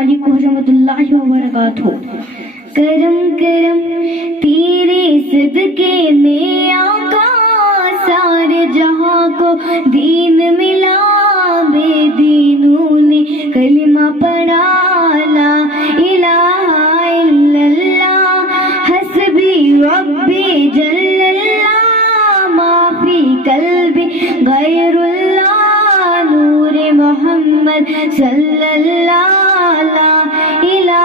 علیکم ورحمۃ اللہ وبرکاتہ۔ کرم کرم تیرے صدقے میں آقا، سارے جہاں کو دین ملا، بے دینوں نے کلمہ پڑھا، لا الہ الا اللہ، حسبی ربی جل اللہ، ما فی قلبی غیر اللہ، نور محمد صلی اللہ، لا الہ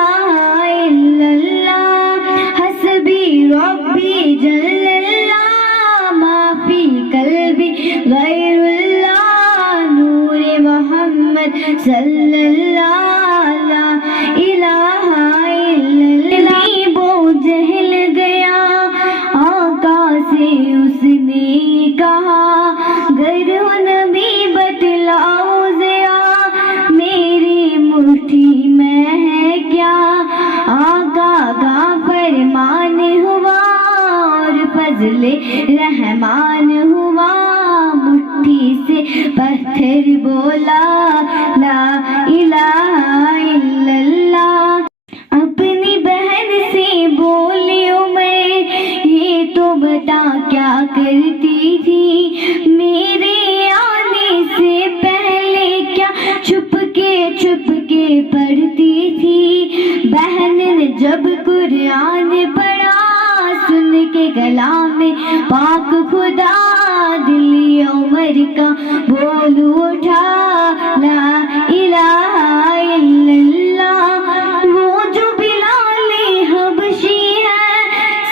الا اللہ، حسبی ربی جل اللہ، ما فی قلبی غیر اللہ، نور محمد صلی اللہ، لا الہ الا اللہ۔ وہ جہل گیا آقا سے، اس نے کہا گر ہو نبی بتلاؤ ذرا، میری مٹھی میں ہے کیا؟ آقا کا فرمان ہوا اور فضل رحمان ہوا، مٹھی سے پتھر بولا، لا الہ الا اللہ۔ اپنی بہن سے بولی عمر، یہ تو بتا کیا کرتی تھی، میرے آنے سے پہلے کیا چھپ کے پڑھتی تھی؟ بہن نے جب قرآن پڑھا، سن کے کلام پاک خدا، دل عمر کا بول اٹھا، لا الہ الا اللہ۔ وہ جو بلال حبشی ہے،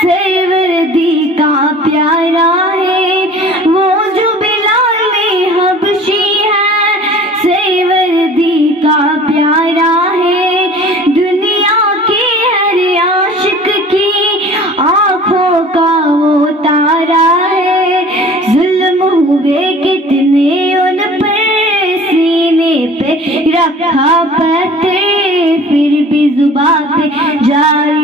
سروردی کا پیارا ہے، وہ جو بلال حبشی ہے، سروردی کا پیارا ہے، دنیا کے ہر عاشق کی آنکھوں کا وہ تارا ہے، ظلم ہوئے کتنے ان پر، سینے پہ رکھا پتھر، پھر بھی زباں پہ جاری